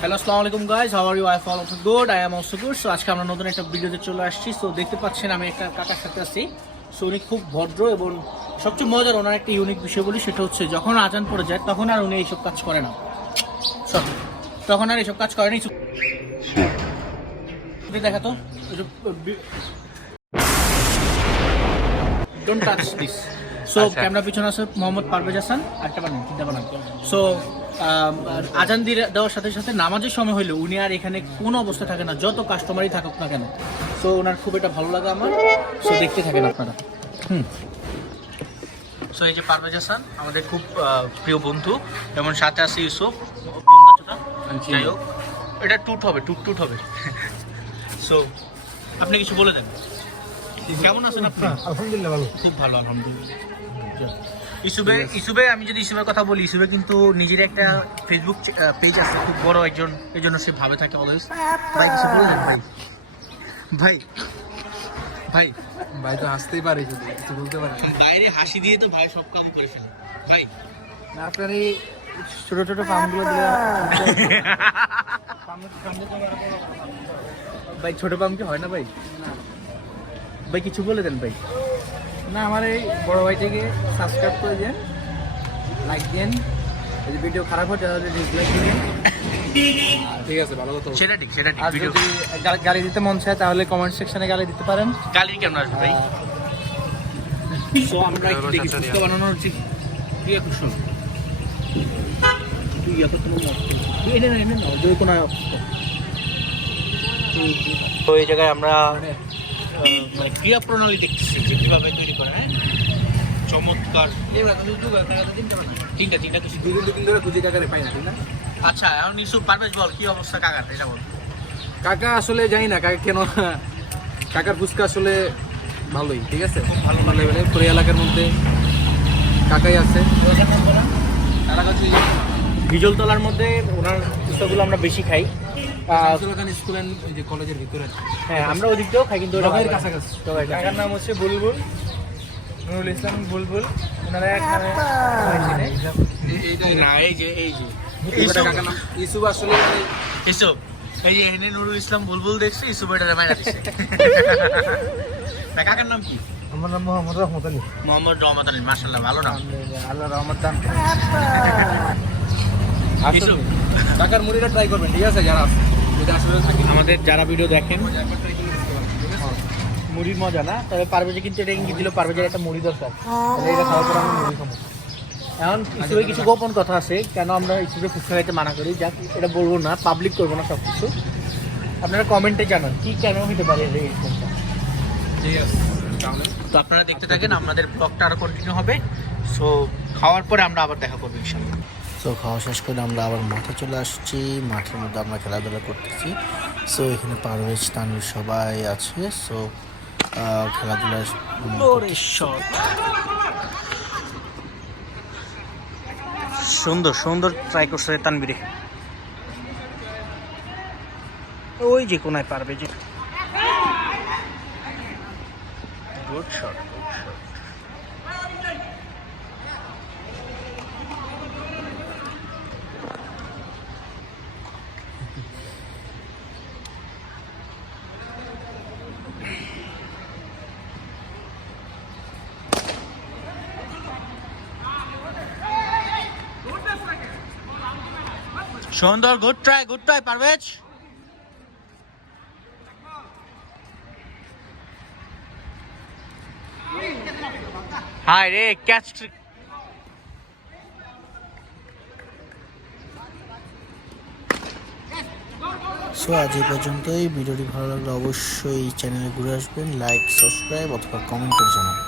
Hello আসসালামু আলাইকুম guys how are you I fall also good I am also good so আজকে আমরা নতুন একটা ভিডিওতে চলে আসছি। সো দেখতে পাচ্ছেন আমি একটা কাকার সাথে আছি। সো উনি খুব ভদ্র এবং সবচেয়ে মজার ওনার একটা ইউনিক বিষয় বলি সেটা হচ্ছে যখন আজান পড়ে যায় তখন আর উনি এইসব কাজ করে না। তখন আর এইসব কাজ করেনি দেখাতো don't touch this so. Camera পিছনে আছে মোহাম্মদ পারভেজ হাসান আরেকটা বানান চিন্তা বানান। সো আজান দিয়ে দেওয়ার সাথে সাথে নামাজের সময় হইলে উনি আর এখানে কোনো অবস্থা থাকে না যত কাস্টমারই থাকুক না কেন। সো ওনার খুব এটা ভালো লাগে আমার। সো দেখতে থাকেন আপনারা। হুম। সো এই যে পারভেজ হাসান আমাদের খুব প্রিয় বন্ধু যেমন সাথে আছে ইউসুফ যাই হোক এটা টুট হবে টুট টুট হবে। সো আপনি কিছু বলে দেন। কেমন আছেন আপনি আলহামদুলিল্লাহ ভালো। খুব ভালো আলহামদুলিল্লাহ। ইসুবে ইসুবে আমি যদি ইসুবের কথা বলি ইসুবে কিন্তু নিজের একটা ফেসবুক পেজ আছে খুব বড় একজন এই জন্য সে ভাবে থাকে অলওয়েজ ভাই কিছু বললেন ভাই। ভাই ভাই। ভাই তো হাসতেই পারে কিছু বলতে পারে। বাইরে হাসি দিয়ে তো ভাই সব কাম করে ফেলে। ভাই। আপনার এই ছোট ছোট পামগুলো ভাই ছোট পাম কি হয় না ভাই? ভাই কিছু বলে দেন ভাই। না আমার এই বড় ভাই থেকে সাবস্ক্রাইব করে দেন লাইক দেন। যদি ভিডিও খারাপ হয় তাহলে ডিসলাইক দিন। ঠিক আছে ভালো কথা সেটা ঠিক সেটা ঠিক আর যদি গালি দিতে মন চায় তাহলে কমেন্ট সেকশনে গালি দিতে পারেন। গালির কেমন আসবে ভাই? সো আমরা একটু দেখি ফুচকা বানানোর যে ক্রিয়া কুশল তুই এত কোনো তুই এনে না এনে না ওই কোনো তো এই জায়গায় আমরা মানে ক্রিয়া প্রণালী দেখতেছি যে কীভাবে তৈরি করে হ্যাঁ? চমৎকার। তিনটা তিনটা কিছু দুই দিন দিন ধরে খুঁজে কাকারে পাই না না? আচ্ছা এখন ইসু পারভেজ বল কি অবস্থা কাকার? এটা বল। কাকা আসলে জানি না কাকা কেন কাকার ফুচকা আসলে ভালোই ঠিক আছে? খুব ভালো। ভালো লেভেলে পুরো এলাকার মধ্যে কাকাই আছে। হিজলতলার মধ্যে ওনার ফুচকাগুলো আমরা বেশি খাই। স্কুল ওই যে কলেজের ভিতরে হ্যাঁ আমরা ওই দিক দিয়েও খাই কিন্তু লাগে। কাছাকাছি। কাকার নাম হচ্ছে বুলবুল। নুরুল ইসলাম বুলবুল। ওনারা এক না এই যে এই যে। ইসুফ। নাম? ইসুফ আসলে এই যে এখানে নুরুল ইসলাম বুলবুল দেখছে ইসুফ এটা কাকার নাম কি? আমার নাম মোহাম্মদ রহমত আলী। মোহাম্মদ রহমত আলী মাশাআল্লাহ ভালো নাম। আল্লাহ রহমত দান? কাকার মুড়িটা ট্রাই করবেন ঠিক আছে যারা আমাদের যারা ভিডিও দেখেন? মুড়ির মজা না? তবে পারভেজে কিন্তু এটা ইঙ্গিত দিল পারভেজের একটা মুড়ি দরকার। এটা খাওয়ার পর আমি মুড়ি খাব। এখন ইসুবে কিছু গোপন কথা আছে কেন আমরা ইসুবে ফুচকা খাইতে মানা করি? যাক এটা বলব না পাবলিক করব না সব কিছু আপনারা কমেন্টে জানান কি কেন হতে পারে এই ঠিক আছে তাহলে। তো আপনারা দেখতে থাকেন আমাদের ব্লগটা আরও কন্টিনিউ হবে। সো খাওয়ার পরে আমরা আবার দেখা করব ইনশাল্লাহ সো খাওয়া শেষ করে আমরা আবার মাঠে চলে আসছি। মাঠের মধ্যে আমরা খেলাধুলা করতেছি। সো এখানে পারভেজ তানভীর সবাই আছে। সো খেলাধুলা সুন্দর সুন্দর ট্রাই করছে তানবিরে ওই যে কোনায় পারবে যে। গুড শট সুন্দর good try good try Parvez. High রে, ক্যাচ সো আজ এই পর্যন্তই। ভিডিওটি ভালো লাগলে অবশ্যই চ্যানেলে ঘুরে আসবেন। লাইক, সাবস্ক্রাইব অথবা কমেন্ট করে জানাবেন।